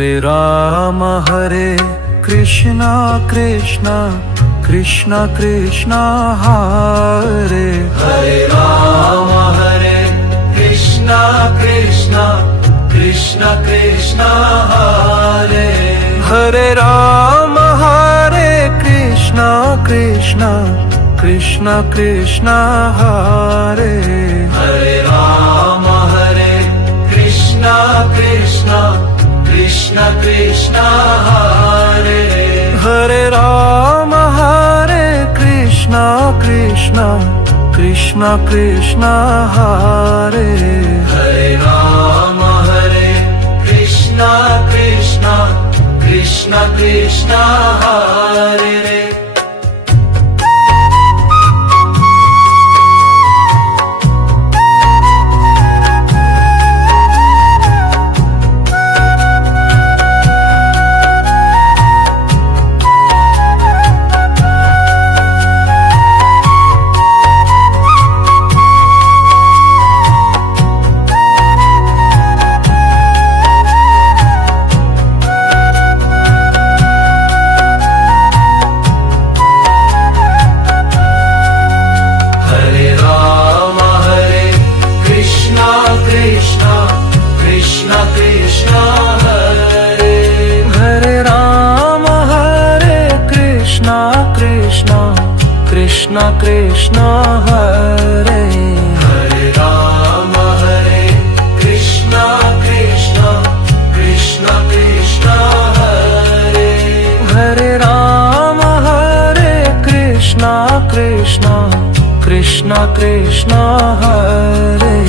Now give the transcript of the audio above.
Hare Rama Hare Krishna Krishna Krishna Krishna Hare Hare Rama Hare Krishna Krishna Krishna Krishna Hare Hare Rama Hare Krishna Krishna Krishna Krishna Hare Hare Rama Hare Krishna Krishna Krishna Krishna Hare Hare Rama Hare Krishna Krishna Krishna Krishna Hare Hare Rama Hare Krishna Krishna Krishna Krishna Hare Krishna Krishna Hare Hare Rama Hare Krishna Krishna Krishna Krishna Hare Hare Rama Hare Krishna Krishna Krishna Krishna Hare